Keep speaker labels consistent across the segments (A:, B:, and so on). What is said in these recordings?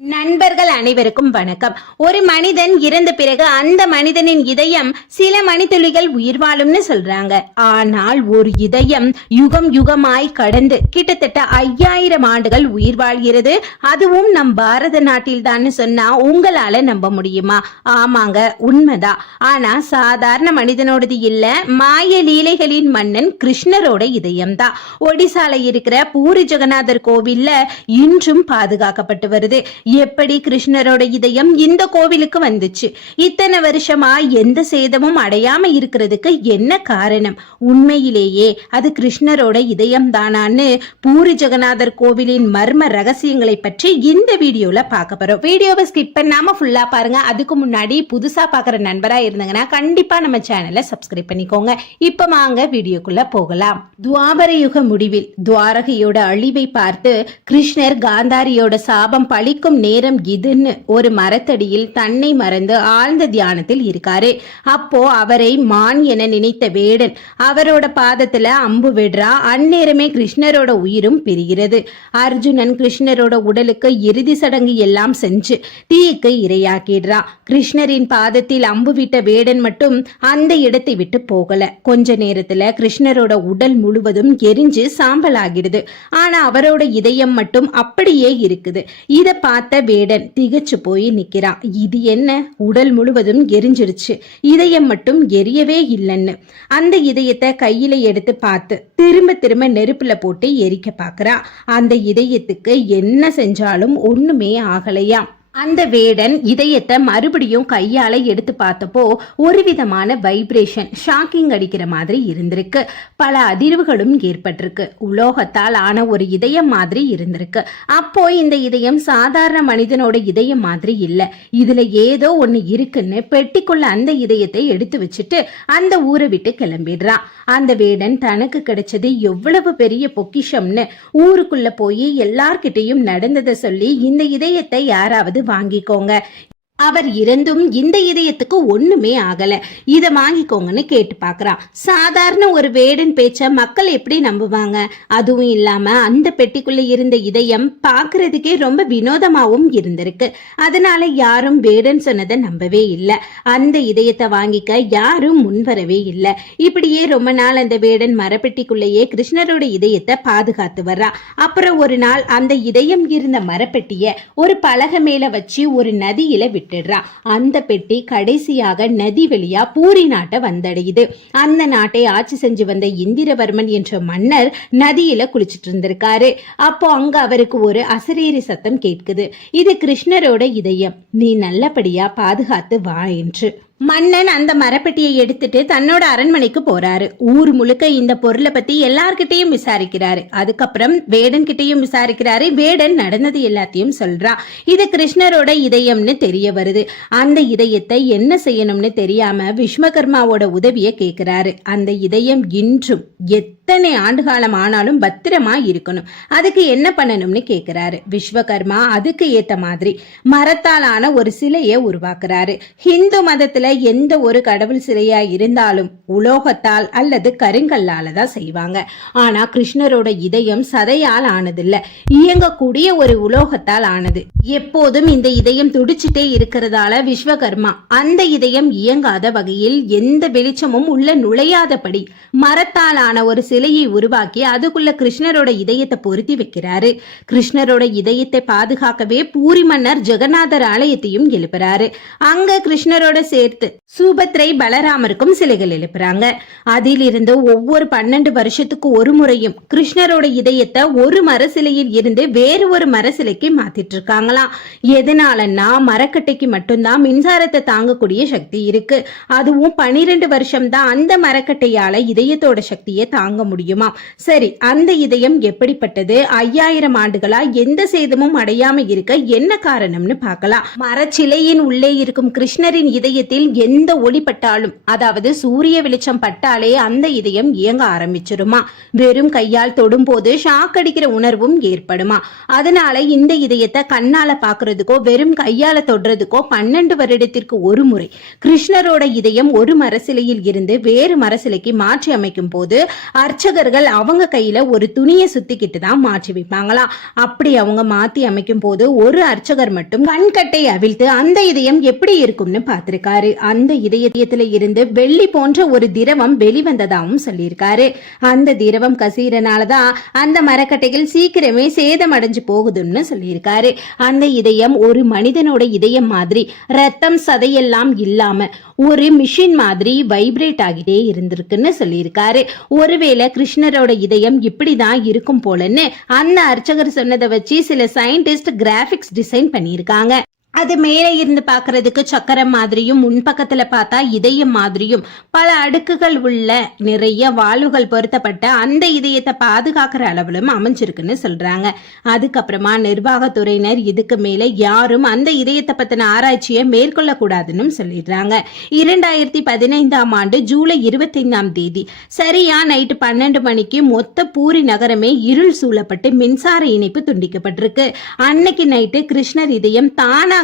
A: நண்பர்கள் அனைவருக்கும் வணக்கம். ஒரு மனிதன் இறந்த பிறகு அந்த மனிதனின் இதயம் சில மணித்துளிகள் உயிர் வாழும்னு சொல்றாங்க. ஆனால் ஒரு இதயம் யுகம் யுகமாய் கடந்து கிட்டத்தட்ட ஐயாயிரம் ஆண்டுகள் உயிர் வாழ்கிறது. அதுவும் நம் பாரத நாட்டில் தான் சொன்னா உங்களால நம்ப முடியுமா? ஆமாங்க உண்மைதான் ஆனா சாதாரண மனிதனோடது இல்ல மாய லீலைகளின் மன்னன் கிருஷ்ணரோட இதயம் தான் ஒடிசால இருக்கிற பூரி ஜெகநாதர் கோவில்ல இன்றும் பாதுகாக்கப்பட்டு வருது. எப்படி கிருஷ்ணரோட இதயம் இந்த கோவிலுக்கு வந்துச்சு? இத்தனை வருஷமா எந்த சேதமும் அடையாம இருக்கிறதுக்கு என்ன காரணம்? உண்மையிலேயே அது கிருஷ்ணரோட இதயம் தானான்னு பூரி ஜெகநாதர் கோவிலின் மர்ம ரகசியங்களை பற்றி இந்த வீடியோல பார்க்க போறோம். வீடியோவை ஸ்கிப் பண்ணாம ஃபுல்லா பாருங்க. அதுக்கு முன்னாடி புதுசா பாக்குற நண்பரா இருந்தாங்கன்னா கண்டிப்பா நம்ம சேனலை சப்ஸ்கிரைப் பண்ணிக்கோங்க. இப்ப வாங்க வீடியோக்குள்ள போகலாம். துவாபர யுக முடிவில் துவாரகையோட அழிவை பார்த்து கிருஷ்ணர் காந்தாரியோட சாபம் பழிக்கும் நேரம் இதுன்னு ஒரு மரத்தடியில் தன்னை மறந்து ஆழ்ந்த தியானத்தில் இருக்காரு. அப்போ அவரை மான் என நினைத்த வேடன் அவரோட பாதத்துல அம்பு விடுறா. அந்நேரமே கிருஷ்ணரோட உயிரும் பிரிகிறது. அர்ஜுனன் கிருஷ்ணரோட உடலுக்கு இறுதி சடங்கு எல்லாம் செஞ்சு தீக்கு இரையாக்கிடுறான் கிருஷ்ணரின் பாதத்தில் அம்பு விட்ட வேடன் மட்டும் அந்த இடத்தை விட்டு போகல. கொஞ்ச நேரத்துல கிருஷ்ணரோட உடல் முழுவதும் எரிஞ்சு சாம்பலாகிடுது. ஆனா அவரோட இதயம் மட்டும் அப்படியே இருக்குது. இத பார்த்து வேடன் திகச்சு போய் நிக்கிறான் இது என்ன? உடல் முழுவதும் எரிஞ்சிருச்சு. இதயம் மட்டும் எரியவே இல்லைன்னு. அந்த இதயத்தை கையில எடுத்து பார்த்து திரும்ப திரும்ப நெருப்புல போட்டு எரிக்க பார்க்கறான் அந்த இதயத்துக்கு என்ன செஞ்சாலும் ஒண்ணுமே ஆகலையாம். அந்த வேடன் இதயத்தை மறுபடியும் கையால எடுத்து பார்த்தப்போ ஒரு விதமான வைப்ரேஷன் ஷாக்கிங் அடிக்கிற மாதிரி இருந்திருக்கு. பல அதிர்வுகளும் ஏற்பட்டிருக்கு. உலோகத்தால் ஆன ஒரு இதயம் மாதிரி இருந்திருக்கு. அப்போ இந்த இதயம் சாதாரண மனிதனோட இதயம் மாதிரி இல்லை. இதுல ஏதோ ஒண்ணு இருக்குன்னு பெட்டிக்குள்ள அந்த இதயத்தை எடுத்து வச்சுட்டு அந்த ஊரை விட்டு கிளம்பிடுறான் அந்த வேடன் தனக்கு கிடைச்சது எவ்வளவு பெரிய பொக்கிஷம்னு ஊருக்குள்ள போய் எல்லார்கிட்டையும் நடந்ததை சொல்லி இந்த இதயத்தை யாராவது வாங்கிக்கோங்க. அவர் இருந்தும் இந்த இதயத்துக்கு ஒண்ணுமே ஆகல. இத வாங்கிக்கோங்கன்னு கேட்டு பார்க்குறான். சாதாரண ஒரு வேடன் பேச்ச மக்கள் எப்படி நம்புவாங்க? அதுவும் இல்லாம அந்த பெட்டிக்குள்ள இருந்த இதயம் பார்க்கிறதுக்கே ரொம்ப வினோதமாவும் இருந்திருக்கு. அதனால யாரும் வேடன் சொன்னதை நம்பவே இல்லை. அந்த இதயத்தை வாங்கிக்க யாரும் முன்வரவே இல்லை. இப்படியே ரொம்ப நாள் அந்த வேடன் மரப்பெட்டிக்குள்ளேயே கிருஷ்ணரோட இதயத்தை பாதுகாத்து வர்றான் அப்புறம் ஒரு நாள் அந்த இதயம் இருந்த மரப்பெட்டிய ஒரு பலகை மேல வச்சு ஒரு நதியில விட்டுடுறா. அந்த பெட்டி கடைசியாக நதி வழியா பூரி நாட்டை வந்தடையுது. அந்த நாட்டை ஆட்சி செஞ்சு வந்த இந்திரவர்மன் என்ற மன்னர் நதியில குளிச்சிட்டு இருந்திருக்காரு. அப்போ அங்க அவருக்கு ஒரு அசரீரி சத்தம் கேட்குது. இது கிருஷ்ணரோட இதயம். நீ நல்லபடியா பாதுகாத்து வா என்று. மன்னன் அந்த மரப்பெட்டியை எடுத்துட்டு தன்னோட அரண்மனைக்கு போறாரு. ஊர் முழுக்க இந்த பொருளை பத்தி எல்லார்கிட்டையும் விசாரிக்கிறாரு. அதுக்கப்புறம் வேடன் கிட்டையும் விசாரிக்கிறாரு. வேடன் நடந்தது எல்லாத்தையும் சொல்றான் இது கிருஷ்ணரோட இதயம்னு தெரிய வருது. அந்த இதயத்தை என்ன செய்யணும்னு தெரியாம விஸ்வகர்மாவோட உதவியை கேட்கிறாரு அந்த இதயம் இன்றும் எத்தனை ஆண்டு காலம் ஆனாலும் பத்திரமா இருக்கணும். அதுக்கு என்ன பண்ணணும்னு கேட்கிறாரு விஸ்வகர்மா அதுக்கு ஏத்த மாதிரி மரத்தாலான ஒரு சிலையை உருவாக்குறாரு. ஹிந்து மதத்துல எந்த ஒரு கடவுள் சிலையா இருந்தாலும் உலோகத்தால் அல்லது கருங்கல்லால தான் செய்வாங்க. ஆனா கிருஷ்ணரோட இதயம் சதையால் ஆனதில்ல. இயங்கக்கூடிய ஒரு உலோகத்தால் ஆனது. எப்போதும் இந்த இதயம் துடிச்சிட்டே இருக்கிறதால விஸ்வகர்மா அந்த இதயம் இயங்காத வகையில் எந்த வெளிச்சமும் உள்ள நுழையாதபடி மரத்தால் ஆன ஒரு சிலையை உருவாக்கி அதுக்குள்ள கிருஷ்ணரோட இதயத்தை பொருத்தி வைக்கிறாரு. கிருஷ்ணரோட இதயத்தை பாதுகாக்கவே பூரி மன்னர் ஜெகநாதர் ஆலயத்தையும் எழுப்புறாரு. அங்க கிருஷ்ணரோட சேர்த்து சுபத்ரை பலராமருக்கும் சிலைகள் எழுப்புறாங்க. அதிலிருந்து ஒவ்வொரு பன்னெண்டு வருஷத்துக்கு ஒரு முறையும் கிருஷ்ணரோட இதயத்தை ஒரு மர சிலையில் இருந்து வேறு ஒரு மர சிலைக்கு மாத்திட்டு இருக்காங்களாம் எதனாலன்னா மரக்கட்டைக்கு மட்டும்தான் மின்சாரத்தை தாங்கக்கூடிய சக்தி இருக்கு. அதுவும் பனிரெண்டு வருஷம் தான் அந்த மரக்கட்டையால இதயத்தோட சக்தியை தாங்க முடியுமா? சரி அந்த இதயம் எப்படிப்பட்டது? ஐயாயிரம் ஆண்டுகளா எந்த சேதமும் அடையாம இருக்க என்ன காரணம்னு பார்க்கலாம். மரச்சிலையின் உள்ளே இருக்கும் கிருஷ்ணரின் இதயத்தில் கண்ணில் எந்த ஒளி பட்டாலும் அதாவது சூரிய வெளிச்சம் பட்டாலே அந்த இதயம் இயங்க ஆரம்பிச்சிருமா? வெறும் கையால் தொடும்போது ஷாக் அடிக்கிற உணர்வும் ஏற்படுமா? அதனால இந்த இதயத்தை கண்ணால பாக்குறதுக்கோ வெறும் கையால தொடுறதுக்கோ பன்னெண்டு வருடத்திற்கு ஒரு முறை கிருஷ்ணரோட இதயம் ஒரு மரசிலையில் இருந்து வேறு மரசிலைக்கு மாற்றி அமைக்கும் போது அர்ச்சகர்கள் அவங்க கையில ஒரு துணியை சுத்திக்கிட்டு தான் மாற்றி வைப்பாங்களாம் அப்படி அவங்க மாத்தி அமைக்கும் போது ஒரு அர்ச்சகர் மட்டும் கண்கட்டை அவிழ்த்து அந்த இதயம் எப்படி இருக்கும்னு பார்த்திருக்காரு. அந்த இதயத்தில இருந்து வெள்ளி போன்ற ஒரு திரவம் வெளிவந்ததாகவும் சொல்லியிருக்காரு. அந்த திரவம் கசீரனாலதான் அந்த மரக்கட்டைகள் சீக்கிரமே சேதமடைஞ்சு போகுதுன்னு சொல்லியிருக்காரு. அந்த இதயம் ஒரு மனிதனோட இதயம் மாதிரி ரத்தம் சதையெல்லாம் இல்லாம ஒரு மிஷின் மாதிரி வைப்ரேட் ஆகிட்டே இருந்திருக்குன்னு சொல்லியிருக்காரு. ஒருவேளை கிருஷ்ணரோட இதயம் இப்படிதான் இருக்கும் போலன்னு அந்த அர்ச்சகர் சொன்னதை வச்சு சில சயின்டிஸ்ட் கிராபிக்ஸ் டிசைன் பண்ணியிருக்காங்க. அது மேலே இருந்து பார்க்கிறதுக்கு சக்கரம் மாதிரியும் முன்பக்கத்துல பார்த்தா இதயம் மாதிரியும் பல அடுக்குகள் உள்ள நிறைய வாழ்வுகள் பொருத்தப்பட்ட அந்த இதயத்தை பாதுகாக்கிற அளவிலும் அமைஞ்சிருக்குன்னு சொல்றாங்க. அதுக்கப்புறமா நிர்வாகத்துறையினர் இதுக்கு மேல யாரும் அந்த இதயத்தை பத்தின ஆராய்ச்சியை மேற்கொள்ளக்கூடாதுன்னு சொல்லிடுறாங்க. இரண்டாயிரத்தி பதினைந்தாம் ஆண்டு ஜூலை இருபத்தைந்தாம் தேதி சரியா நைட்டு பன்னெண்டு மணிக்கு மொத்த பூரி நகரமே இருள் சூழப்பட்டு மின்சார இணைப்பு துண்டிக்கப்பட்டிருக்கு. அன்னைக்கு நைட்டு கிருஷ்ணர் இதயம்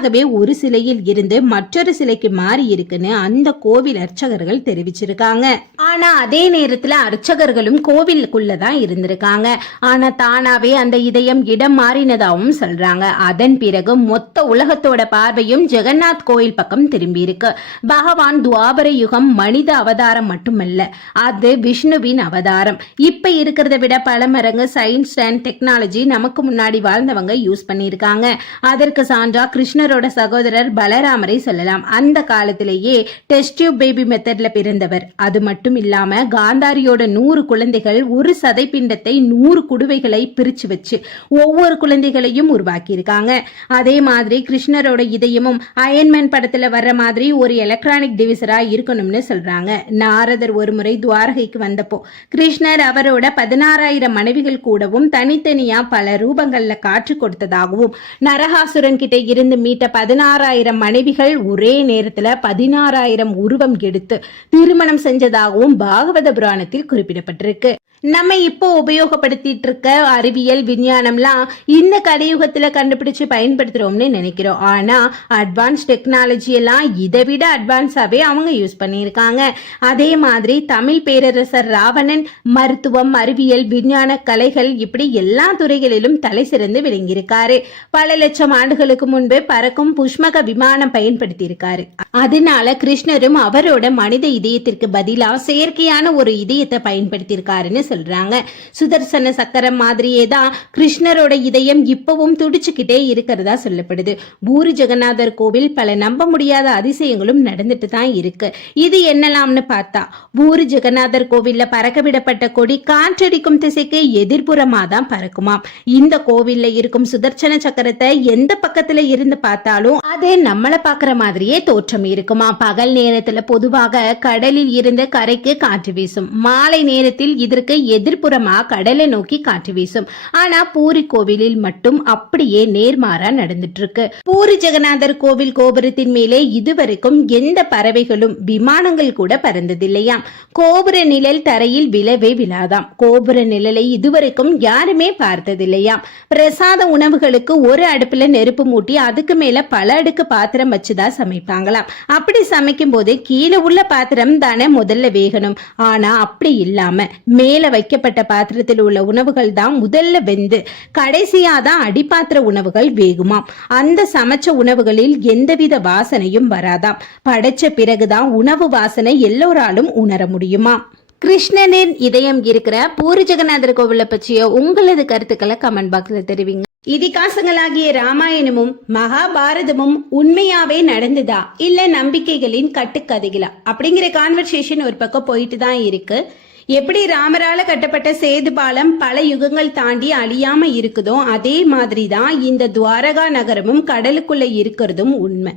A: தானாகவே ஒரு சிலையில் இருந்து மற்றொரு சிலைக்கு மாறி இருக்குன்னு அந்த கோவில் அர்ச்சகர்கள் தெரிவிச்சிருக்காங்க. ஆனா அதே நேரத்துல அர்ச்சகர்களும் கோவிலுக்குள்ள தான் இருந்திருக்காங்க. ஆனா தானாவே அந்த இதயம் இடம் மாறினதாகவும் சொல்றாங்க. அதன் பிறகு மொத்த உலகத்தோட பார்வையும் ஜெகநாத் கோயில் பக்கம் திரும்பி இருக்கு பகவான் துவாபர யுகம் மனித அவதாரம் மட்டுமல்ல அது விஷ்ணுவின் அவதாரம். இப்ப இருக்கிறத விட பல மரங்கு சயின்ஸ் அண்ட் டெக்னாலஜி நமக்கு முன்னாடி வாழ்ந்தவங்க யூஸ் பண்ணியிருக்காங்க. அதற்கு சான்றா கிருஷ்ணர் கிருஷ்ணரோட சகோதரர் பலராமரை சொல்லலாம். அந்த காலத்திலேயே டெஸ்ட் டியூப் பேபி மெத்தட்ல பிறந்தவர். அது மட்டும் இல்லாம காந்தாரியோட நூறு குழந்தைகள் ஒரு சதை பிண்டத்தை நூறு குடுவைகளை பிரிச்சு வச்சு ஒவ்வொரு குழந்தைகளையும் உருவாக்கியிருக்காங்க. அதே மாதிரி கிருஷ்ணரோட இதயமும் அயன்மேன் படத்துல வர்ற மாதிரி ஒரு எலக்ட்ரானிக் டிவிசரா இருக்கணும்னு சொல்றாங்க. நாரதர் ஒரு முறை துவாரகைக்கு வந்தப்போ கிருஷ்ணர் அவரோட பதினாறாயிரம் மனைவிகள் கூடவும் தனித்தனியா பல ரூபங்கள்ல காற்று கொடுத்ததாகவும் நரகாசுரன் கிட்ட இருந்து மீட்ட பதினாறாயிரம் மனைவிகள் ஒரே நேரத்தில் பதினாறாயிரம் உருவம் எடுத்து திருமணம் செஞ்சதாகவும் பாகவத புராணத்தில் குறிப்பிடப்பட்டிருக்கு. நம்ம இப்போ உபயோகப்படுத்திட்டு இருக்க அறிவியல் விஞ்ஞானம்லாம் இந்த கலியுகத்தில் கண்டுபிடிச்சு பயன்படுத்துறோம்னு நினைக்கிறோம். ஆனா அட்வான்ஸ் டெக்னாலஜி எல்லாம் இதை விட அட்வான்ஸாவே அவங்க யூஸ் பண்ணியிருக்காங்க. அதே மாதிரி தமிழ் பேரரசர் ராவணன் மருத்துவம் அறிவியல் விஞ்ஞான கலைகள் இப்படி எல்லா துறைகளிலும் தலை சிறந்து விளங்கியிருக்காரு. பல லட்சம் ஆண்டுகளுக்கு முன்பு பறக்கும் புஷ்மக விமானம் பயன்படுத்தியிருக்காரு. அதனால கிருஷ்ணரும் அவரோட மனித இதயத்திற்கு பதிலா செயற்கையான ஒரு இதயத்தை பயன்படுத்தியிருக்காருன்னு சொல்றாங்க. சுதர்சன சக்கரம் மாதிரியே தான் கிருஷ்ணரோட இதயம் இப்பவும் துடிச்சுக்கிட்டே இருக்கிறதா சொல்லப்படுது. பூரி ஜெகநாதர் கோவில் பல நம்ப முடியாத அதிசயங்களும் நடந்துட்டு தான் இருக்கு. இது என்னலாம்னு பார்த்தா பூரி ஜெகநாதர் கோவில்ல பறக்க விடப்பட்ட கொடி காற்றடிக்கும் திசைக்கு எதிர்ப்புறமா தான் பறக்குமாம் இந்த கோவில்ல இருக்கும் சுதர்சன சக்கரத்தை எந்த பக்கத்துல இருந்து பார்த்தாலும் அது நம்மள பாக்குற மாதிரியே தோற்றம் இருக்குமா. பகல் நேரத்துல பொதுவாக கடலில் இருந்து கரைக்கு காற்று வீசும். மாலை நேரத்தில் இதற்கு எதிர்ப்புறமா கடலை நோக்கி காற்று வீசும். ஆனா பூரி கோவிலில் மட்டும் அப்படியே நேர்மாறா நடந்துட்டு இருக்கு பூரி ஜெகநாதர் கோவில் கோபுரத்தின் மேலே இதுவரைக்கும் எந்த பறவைகளும் விமானங்கள் கூட பறந்ததில்லையாம். கோபுர நிழல் தரையில் விழவே விழாதாம். கோபுர நிழலை இதுவரைக்கும் யாருமே பார்த்ததில்லையாம். பிரசாத உணவுகளுக்கு ஒரு அடுப்புல நெருப்பு மூட்டி அதுக்கு மேல பல அடுக்கு பாத்திரம் வச்சுதான் சமைப்பாங்களாம். அப்படி சமைக்கும் போது கீழே உள்ள பாத்திரம் தானே முதல்ல வேகணும். ஆனா அப்படி இல்லாம மேல வைக்கப்பட்ட பாத்திரத்தில் உள்ள உணவுகள் தான் முதல்ல வெந்து கடைசியா தான் அடிப்பாத்திர உணவுகள் வேகுமாம். அந்த சமைச்ச உணவுகளில் எந்தவித வாசனையும் வராதாம். படைச்ச பிறகுதான் உணவு வாசனை எல்லோராலும் உணர முடியுமா கிருஷ்ணனின் இதயம் இருக்கிற பூரி ஜெகநாதர் கோவிலை பற்றிய உங்களது கருத்துக்களை கமெண்ட் பாக்ஸ்ல தெரிவிங்க. இதிகாசங்களாகிய ராமாயணமும் மகாபாரதமும் உண்மையாவே நடந்துதா? இல்ல நம்பிக்கைகளின் கட்டுக்கதைகளா? அப்படிங்கிற கான்வர்சேஷன் ஒரு பக்கம் போயிட்டு தான் இருக்கு. எப்படி ராமரால கட்டப்பட்ட சேது பாலம் பல யுகங்கள் தாண்டி அழியாம இருக்குதோ அதே மாதிரி தான் இந்த துவாரகா நகரமும் கடலுக்குள்ள இருக்கிறதும் உண்மை.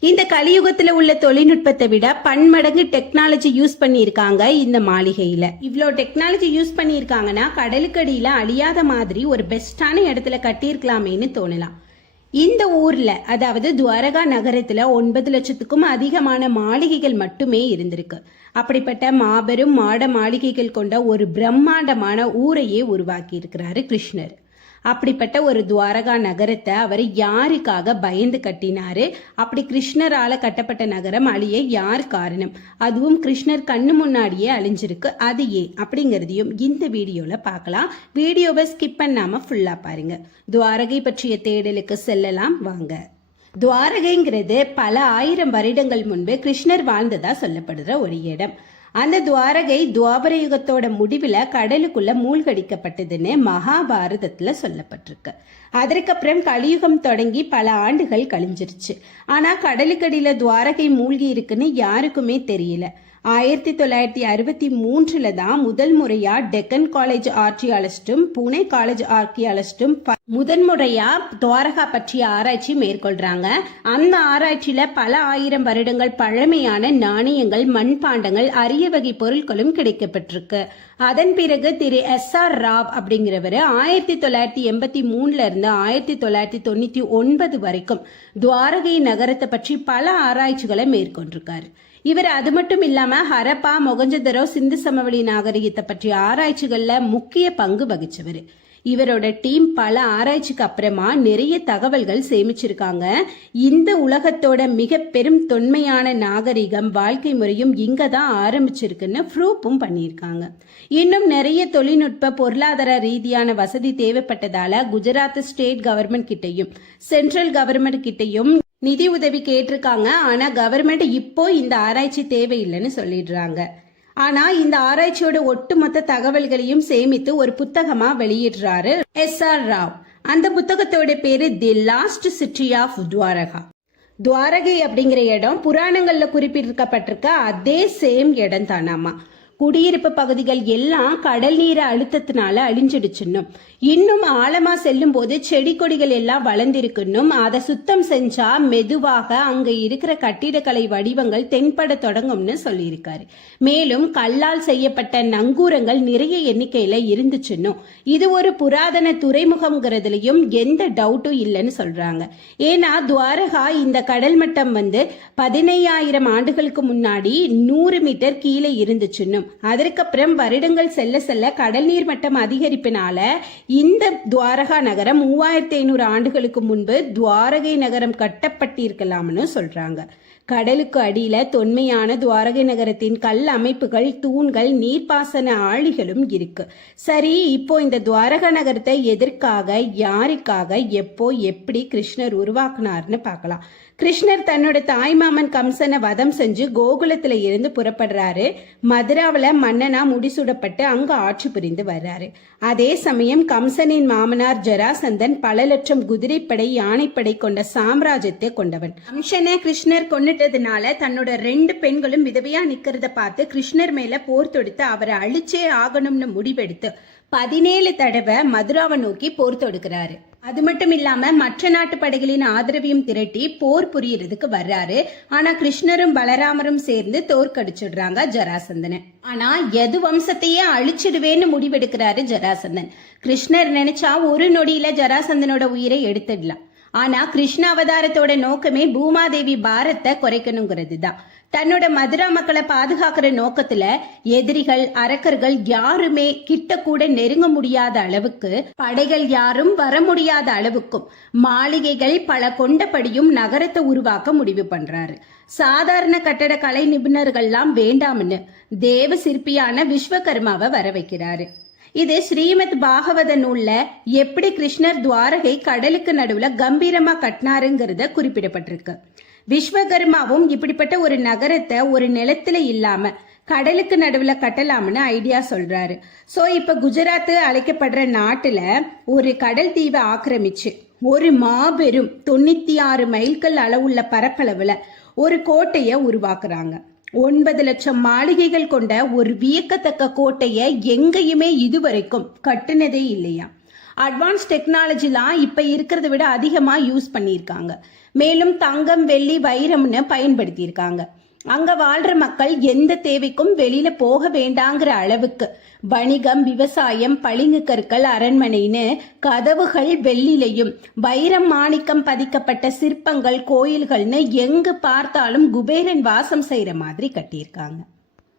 A: இந்த கலியுகத்துல உள்ள தொழில்நுட்பத்தை விட பன்மடங்கு டெக்னாலஜி யூஸ் பண்ணியிருக்காங்க இந்த மாளிகையில. இவ்வளோ டெக்னாலஜி யூஸ் பண்ணியிருக்காங்கன்னா கடலுக்கடியில அழியாத மாதிரி ஒரு பெஸ்டான இடத்துல கட்டியிருக்கலாமேன்னு தோணலாம். இந்த ஊர்ல அதாவது துவாரகா நகரத்துல ஒன்பது லட்சத்துக்கும் அதிகமான மாளிகைகள் மட்டுமே இருந்திருக்கு. அப்படிப்பட்ட மாபெரும் மாட மாளிகைகள் கொண்ட ஒரு பிரம்மாண்டமான ஊரையே உருவாக்கி இருக்கிறாரு கிருஷ்ணர். அப்படிப்பட்ட ஒரு துவாரகா நகரத்தை அவர் யாருக்காக பயந்து கட்டினாரு? அப்படி கிருஷ்ணரால கட்டப்பட்ட நகரம் அழிய யார் காரணம்? அதுவும் கிருஷ்ணர் கண்ணு முன்னாடியே அழிஞ்சிருக்கு. அது ஏன் அப்படிங்கிறதையும் இந்த வீடியோல பார்க்கலாம். வீடியோவை ஸ்கிப் பண்ணாம ஃபுல்லா பாருங்க. துவாரகை பற்றிய தேடலுக்கு செல்லலாம். வாங்க. துவாரகைங்கிறது பல ஆயிரம் வருடங்கள் முன்பு கிருஷ்ணர் வாழ்ந்ததா சொல்லப்படுற ஒரு இடம். அந்த துவாரகை துவாபர யுகத்தோட முடிவில் கடலுக்குள்ள மூழ்கடிக்கப்பட்டதுன்னு மகாபாரதத்தில் சொல்லப்பட்டிருக்கு. அதற்கப்புறம் கலியுகம் தொடங்கி பல ஆண்டுகள் கழிஞ்சிருச்சு. ஆனால் கடலுக்கடியில் துவாரகை மூழ்கி இருக்குன்னு யாருக்குமே தெரியல. ஆயிரத்தி தொள்ளாயிரத்தி அறுபத்தி மூன்றுல தான் முதல் முறையா டெக்கன் காலேஜ் ஆர்கியாலஜிஸ்டும் புனே காலேஜ் ஆர்கியாலஜிஸ்டும் முதன்முறையா துவாரகா பற்றிய ஆராய்ச்சி மேற்கொள்றாங்க. அந்த ஆராய்ச்சியில பல ஆயிரம் வருடங்கள் பழமையான நாணயங்கள் மண்பாண்டங்கள் அரிய வகை பொருட்களும் கிடைக்கப்பட்டிருக்கு. அதன் பிறகு திரு எஸ் ஆர் ராவ் அப்படிங்கிறவர் ஆயிரத்தி தொள்ளாயிரத்தி எண்பத்தி மூணுல இருந்து ஆயிரத்தி தொள்ளாயிரத்தி தொண்ணூத்தி ஒன்பது வரைக்கும் துவாரகை நகரத்தை பற்றி பல ஆராய்ச்சிகளை மேற்கொண்டிருக்காரு. இவர் அது மட்டும் இல்லாம ஹரப்பா மொகஞ்சதரோ சிந்து சமவெளி நாகரிகத்தை பற்றிய ஆராய்ச்சிகள்ல முக்கிய பங்கு வகிச்சவர். இவரோட டீம் பல ஆராய்ச்சிக்கு அப்புறமா நிறைய தகவல்கள் சேமிச்சிருக்காங்க. இந்த உலகத்தோட மிக பெரும் தொன்மையான நாகரிகம் வாழ்க்கை முறையும் இங்க தான் ஆரம்பிச்சிருக்குன்னு ப்ரூஃபும் பண்ணியிருக்காங்க. இன்னும் நிறைய தொழில்நுட்ப பொருளாதார ரீதியான வசதி தேவைப்பட்டதால குஜராத் ஸ்டேட் கவர்மெண்ட் கிட்டையும் சென்ட்ரல் கவர்மெண்ட் கிட்டையும் நிதி உதவி கேட்டிருக்காங்க. ஆனால் கவர்மெண்ட் இப்போ இந்த ஆராய்ச்சி தேவையில்லைன்னு சொல்லிடுறாங்க. ஆனால் இந்த ஆராய்ச்சியோட ஒட்டுமொத்த தகவல்களையும் சேமித்து ஒரு புத்தகமாக வெளியிடுறாரு எஸ் ஆர் ராவ். அந்த புத்தகத்தோட பேரு the lost city of Dwarka. Dwarka அப்படிங்கிற இடம் புராணங்களில் குறிப்பிட்டிருக்கப்பட்டிருக்க அதே சேம் இடம் தானாமா. குடியிருப்பு பகுதிகள் எல்லாம் கடல் நீர அழுத்தத்தினால அழிஞ்சிடுச்சுன்னும். இன்னும் ஆழமா செல்லும் போது செடி கொடிகள் எல்லாம் வளர்ந்திருக்குன்னும் அதை சுத்தம் செஞ்சா மெதுவாக அங்க இருக்கிற கட்டிடக்கலை வடிவங்கள் தென்பட தொடங்கும்னு சொல்லியிருக்காரு. மேலும் கல்லால் செய்யப்பட்ட நங்கூரங்கள் நிறைய எண்ணிக்கையில இருந்துச்சுன்னும். இது ஒரு புராதன துறைமுகம்ங்கிறதுலயும் எந்த டவுட்டும் இல்லைன்னு சொல்றாங்க. ஏன்னா துவாரகா இந்த கடல் மட்டம் வந்து பதினையாயிரம் ஆண்டுகளுக்கு முன்னாடி நூறு மீட்டர் கீழே இருந்துச்சுன்னும். அதற்கப்புறம் வருடங்கள் செல்ல செல்ல கடல் நீர் மட்டம் அதிகரிப்பினால இந்த துவாரகா நகரம் மூவாயிரத்தி ஐநூறு ஆண்டுகளுக்கு முன்பு துவாரகை நகரம் கட்டப்பட்டிருக்கலாம்னு சொல்றாங்க. கடலுக்கு அடியில தொன்மையான துவாரகை நகரத்தின் கல் அமைப்புகள் தூண்கள் நீர்ப்பாசன ஆழிகளும் இருக்கு. சரி இப்போ இந்த துவாரகா நகரத்தை எதற்காக யாருக்காக எப்போ எப்படி கிருஷ்ணர் உருவாக்குனார்னு பார்க்கலாம். கிருஷ்ணர் தன்னோட தாய்மாமன் கம்சனை வதம் செஞ்சு கோகுலத்துல இருந்து புறப்படுறாரு. மதுராவில் மன்னனா முடிசூடப்பட்டு அங்க ஆட்சி புரிந்து வர்றாரு. அதே சமயம் கம்சனின் மாமனார் ஜராசந்தன் பல லட்சம் குதிரைப்படை யானைப்படை கொண்ட சாம்ராஜ்யத்தை கொண்டவன். கம்சனை கிருஷ்ணர் கொண்டுட்டதுனால தன்னோட ரெண்டு பெண்களும் விதவையா நிக்கிறத பார்த்து கிருஷ்ணர் மேல போர் தொடுத்து அவரை அழிச்சே ஆகணும்னு முடிவெடுத்து பதினேழு தடவை மதுராவை நோக்கி போர் தொடுக்கிறாரு. அது மட்டும் இல்லாம மற்ற நாட்டு படைகளின் ஆதரவையும் திரட்டி போர் புரியறதுக்கு வர்றாரு. ஆனா கிருஷ்ணரும் பலராமரும் சேர்ந்து தோற்கடிச்சிடுறாங்க ஜராசந்தனை. ஆனா எது வம்சத்தையே அழிச்சிடுவேன்னு முடிவெடுக்கிறாரு ஜராசந்தன். கிருஷ்ணர் நினைச்சா ஒரு நொடியில ஜராசந்தனோட உயிரை எடுத்துடலாம். ஆனா கிருஷ்ண அவதாரத்தோட நோக்கமே பூமாதேவி பாரத்தை குறைக்கணுங்கிறது தான் தன்னோட மதுரா மக்களை பாதுகாக்கிற நோக்கத்துல எதிரிகள் அரக்கர்கள் யாருமே கிட்ட கூட நெருங்க முடியாத அளவுக்கு படைகள் யாரும் வர முடியாத அளவுக்கும் மாளிகைகள் பல கொண்டபடியும் நகரத்தை உருவாக்க முடிவு பண்றாரு. சாதாரண கட்டட கலை நிபுணர்கள்லாம் வேண்டாம்னு தேவ சிற்பியான விஸ்வகர்மாவை வர வைக்கிறாரு. இது ஸ்ரீமத் பாகவத நூல்ல எப்படி கிருஷ்ணர் துவாரகை கடலுக்கு நடுவுல கம்பீரமா கட்டினாருங்கிறத குறிப்பிடப்பட்டிருக்கு. விஸ்வகர்மாவும் இப்படிப்பட்ட ஒரு நகரத்தை ஒரு நிலத்துல இல்லாம கடலுக்கு நடுவுல கட்டலாம்னு ஐடியா சொல்றாரு. சோ இப்ப குஜராத் அழைக்கப்படுற நாட்டுல ஒரு கடல் தீவை ஆக்கிரமிச்சு ஒரு மாபெரும் தொண்ணூத்தி ஆறு மைல்கள் அளவுள்ள பரப்பளவுல ஒரு கோட்டைய உருவாக்குறாங்க. ஒன்பது லட்சம் மாளிகைகள் கொண்ட ஒரு வியக்கத்தக்க கோட்டைய எங்கேயுமே இதுவரைக்கும் கட்டுனதே இல்லையா? அட்வான்ஸ் டெக்னாலஜிலாம் இப்போ இருக்கிறத விட அதிகமாக யூஸ் பண்ணியிருக்காங்க. மேலும் தங்கம் வெள்ளி வைரம்னு பயன்படுத்தியிருக்காங்க. அங்க வாழ்ற மக்கள் எந்த தேவைக்கும் வெளியில போக வேண்டாங்கிற அளவுக்கு வணிகம் விவசாயம் பளிங்கு கற்கள் அரண்மனைன்னு கதவுகள் வெள்ளிலையும் வைரம் மாணிக்கம் பதிக்கப்பட்ட சிற்பங்கள் கோயில்கள்னு எங்கு பார்த்தாலும் குபேரன் வாசம் செய்யற மாதிரி கட்டியிருக்காங்க.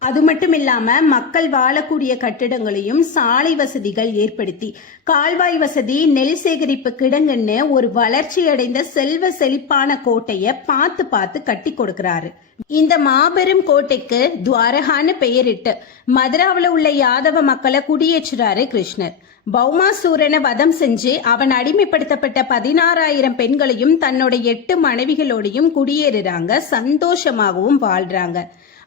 A: அது மட்டும் இல்லாம மக்கள் வாழக்கூடிய கட்டிடங்களையும் சாலை வசதிகள் ஏற்படுத்தி கால்வாய் வசதி நெல் சேகரிப்பு கிடங்குன்னு ஒரு வளர்ச்சி அடைந்த செல்வ செழிப்பான கோட்டைய பார்த்து பார்த்து கட்டி கொடுக்கிறாரு. இந்த மாபெரும் கோட்டைக்கு துவாரகான்னு பெயரிட்டு மதுராவில் உள்ள யாதவ மக்களை குடியேற்றுறாரு கிருஷ்ணர். பௌமாசூரனை வதம் செஞ்சு அவன் அடிமைப்படுத்தப்பட்ட பதினாறாயிரம் பெண்களையும் தன்னோட எட்டு மனைவிகளோடையும் குடியேறுறாங்க சந்தோஷமாகவும் வாழ்றாங்க.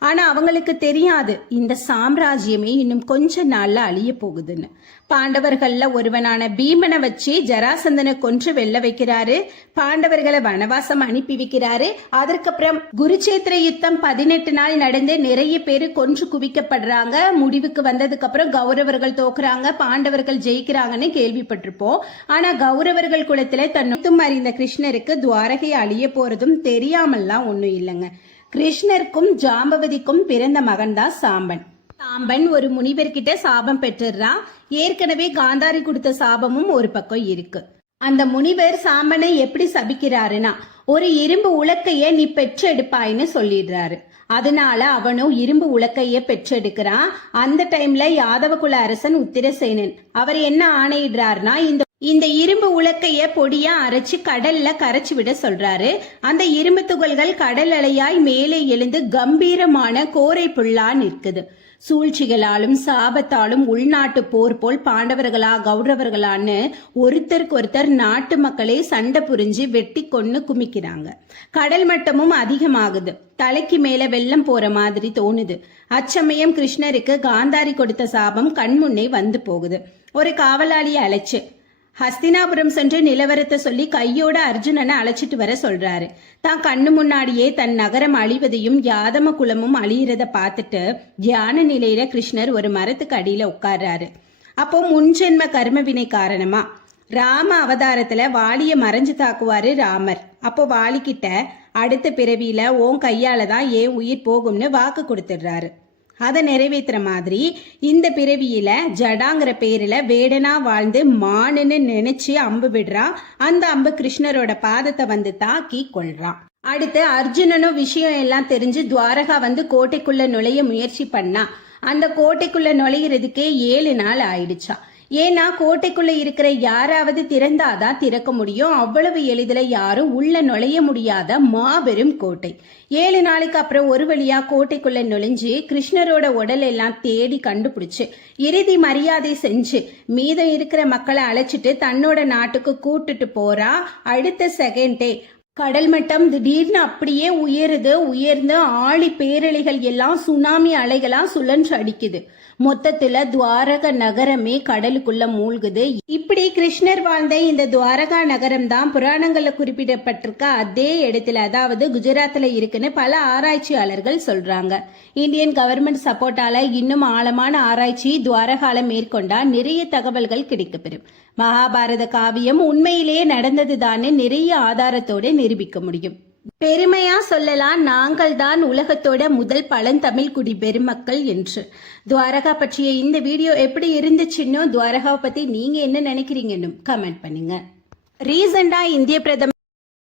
A: ஆனா அவங்களுக்கு தெரியாது இந்த சாம்ராஜ்யமே இன்னும் கொஞ்ச நாள்ல அழிய போகுதுன்னு. பாண்டவர்கள்ல ஒருவனான பீமனை வச்சு ஜராசந்தனை கொன்று வெல்ல வைக்கிறாரு பாண்டவர்களை வனவாசம் அனுப்பி வைக்கிறாரு. அதற்கப்புறம் குருச்சேத்திர யுத்தம் பதினெட்டு நாள் நடந்து நிறைய பேர் கொன்று குவிக்கப்படுறாங்க. முடிவுக்கு வந்ததுக்கு அப்புறம் கௌரவர்கள் தோக்குறாங்க பாண்டவர்கள் ஜெயிக்கிறாங்கன்னு கேள்விப்பட்டிருப்போம். ஆனா கௌரவர்கள் குலத்துல தன் அறிந்த கிருஷ்ணருக்கு துவாரகை அழிய போறதும் தெரியாமல்லாம் ஒண்ணும் இல்லைங்க. கிருஷ்ணருக்கும் ஜாம்பவதிக்கும் பிறந்த மகன் தான் சாம்பன். சாம்பன் ஒரு முனிவர்கிட்ட சாபம் பெற்றுறான் ஏற்கனவே காந்தாரி கொடுத்த சாபமும் ஒரு பக்கம் இருக்கு. அந்த முனிவர் சாம்பனை எப்படி சபிக்கிறாருன்னா ஒரு இரும்பு உலக்கைய நீ பெற்றெடுப்பாயின்னு சொல்லிடுறாரு. அதனால அவனும் இரும்பு உலக்கைய பெற்றெடுக்கிறான் அந்த டைம்ல யாதவகுல அரசன் உத்திரசேனன். அவர் என்ன ஆணையிடுறார்னா இந்த இந்த இரும்பு உலக்கைய பொடியா அரைச்சு கடல்ல கரைச்சு விட சொல்றாரு. அந்த இரும்பு துகள்கள் கடல் அலையாய் மேலே எழுந்து கம்பீரமான கோரை புல்லா நிற்குது. சூழ்ச்சிகளாலும் சாபத்தாலும் உள்நாட்டு போர் போல் பாண்டவர்களா கௌரவர்களான்னு ஒருத்தருக்கு ஒருத்தர் நாட்டு மக்களே சண்டை புரிஞ்சு வெட்டி கொன்னு குமிக்கிறாங்க. கடல் மட்டமும் அதிகமாகுது. தலைக்கு மேல வெள்ளம் போற மாதிரி தோணுது. அச்சமயம் கிருஷ்ணருக்கு காந்தாரி கொடுத்த சாபம் கண்முன்னே வந்து போகுது. ஒரு காவலாளி அழைச்சு ஹஸ்தினாபுரம் சென்று நிலவரத்தை சொல்லி கையோட அர்ஜுனனை அழைச்சிட்டு வர சொல்றாரு. தான் கண்ணு முன்னாடியே தன் நகரம் அழிவதையும் யாதம குலமும் அழியிறத பார்த்துட்டு தியான நிலையில கிருஷ்ணர் ஒரு மரத்துக்கு அடியில உட்கார்றாரு. அப்போ முன்ஜென்ம கர்ம வினை காரணமா ராம அவதாரத்துல வாலிய மறைஞ்சு தாக்குவாரு ராமர். அப்போ வாலிக்கிட்ட அடுத்த பிறவியில உன் கையால தான் ஏன் உயிர் போகும்னு வாக்கு கொடுத்துடுறாரு. அதை நிறைவேற்றுற மாதிரி இந்த பிறவியில ஜடாங்கிற பேரில் வேடனா வாழ்ந்து மானுன்னு நினைச்சு அம்பு விடுறான் அந்த அம்பு கிருஷ்ணரோட பாதத்தை வந்து தாக்கி கொள்றான் அடுத்து அர்ஜுனனும் விஷயம் எல்லாம் தெரிஞ்சு துவாரகா வந்து கோட்டைக்குள்ள நுழைய முயற்சி பண்ணா. அந்த கோட்டைக்குள்ள நுழையிறதுக்கே ஏழு நாள் ஆயிடுச்சான் ஏன்னா கோட்டைக்குள்ள இருக்கிற யாராவது திறந்தாதான் திறக்க முடியும்? அவ்வளவு எளிதில் யாரும் உள்ள நுழைய முடியாத மாபெரும் கோட்டை. ஏழு நாளைக்கு அப்புறம் ஒரு வழியா கோட்டைக்குள்ள நுழைஞ்சு கிருஷ்ணரோட உடல் எல்லாம் தேடி கண்டுபிடிச்சு இறுதி மரியாதை செஞ்சு மீதம் இருக்கிற மக்களை அழைச்சிட்டு தன்னோட நாட்டுக்கு கூட்டுட்டு போறா. அடுத்த செகண்டே கடல் மட்டம் திடீர்னு அப்படியே உயருது உயர்ந்து ஆழி பேரலைகள் எல்லாம் சுனாமி அலைகளா சுழன்று அடிக்குது. மொத்தத்துல துவாரக நகரமே கடலுக்குள்ள மூழ்குது. இப்படி கிருஷ்ணர் வாழ்ந்த இந்த துவாரகா நகரம் தான் புராணங்கள்ல குறிப்பிடப்பட்டிருக்க அதே இடத்துல அதாவது குஜராத்ல இருக்குன்னு பல ஆராய்ச்சியாளர்கள் சொல்றாங்க. இந்தியன் கவர்மெண்ட் சப்போர்ட்டால இன்னும் ஆழமான ஆராய்ச்சி துவாரகால மேற்கொண்டா நிறைய தகவல்கள் கிடைக்கப்பெறும். மகாபாரத காவியம் உண்மையிலேயே நடந்ததுதான்னு நிறைய ஆதாரத்தோடு நிரூபிக்க முடியும். பெருமையா சொல்லலாம் நாங்கள் தான் உலகத்தோட முதல் பழந்தமிழ் குடி பெருமக்கள் என்று. துவாரகா பற்றிய இந்த வீடியோ எப்படி இருந்துச்சுன்னு துவாரகாவை பத்தி நீங்க என்ன நினைக்கிறீங்கன்னு கமெண்ட் பண்ணுங்க. ரீசெண்டா இந்திய பிரதமர்